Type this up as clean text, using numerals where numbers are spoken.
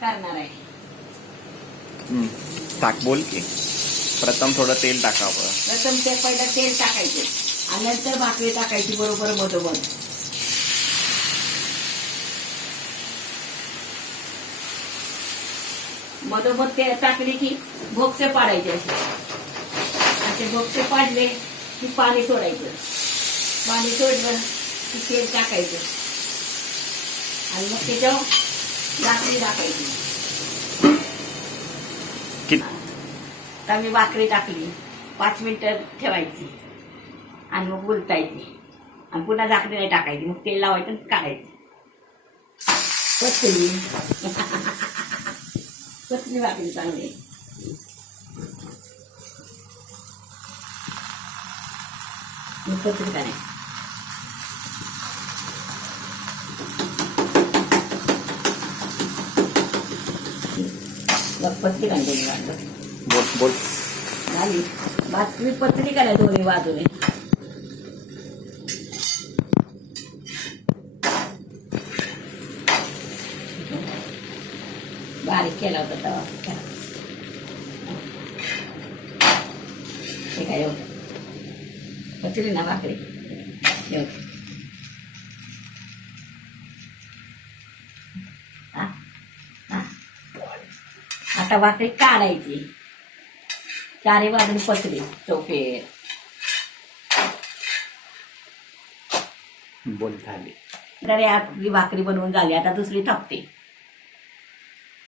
करणार आहे. टाक बोल की. प्रथम थोडं तेल टाकावं. प्रथम ते पहिलं तेल टाकायचं आणि नंतर भाकरी टाकायची बरोबर मधोमध. मधोमध ते टाकली की भोपसे पाडायचे असे भोपसे पाडले की पाणी सोडायचं. पाणी सोडलं की तेल टाकायचं आणि मग त्याच्यावर भाकरी टाकायची. आता मी भाकरी टाकली 5 मिनिटं ठेवायची आणि मग उलटायची आणि पुन्हा झाकणी नाही टाकायची. मग तेल लावायचं आणि काढायचं. कसली कसली भाकरी चांगली. कसली काय पत्ती काढली बोल बोल. झाली भाकरी पत्ती काय दोन्ही बाजूने. बारीक केला होता तवा. हे काय एवढं पचली ना भाकरी एवढं. आता भाकरी काढायची. चारी बाजूने पचली चौफेर. बोल झाली. तर आपली भाकरी बनवून झाली. आता दुसरी थापते.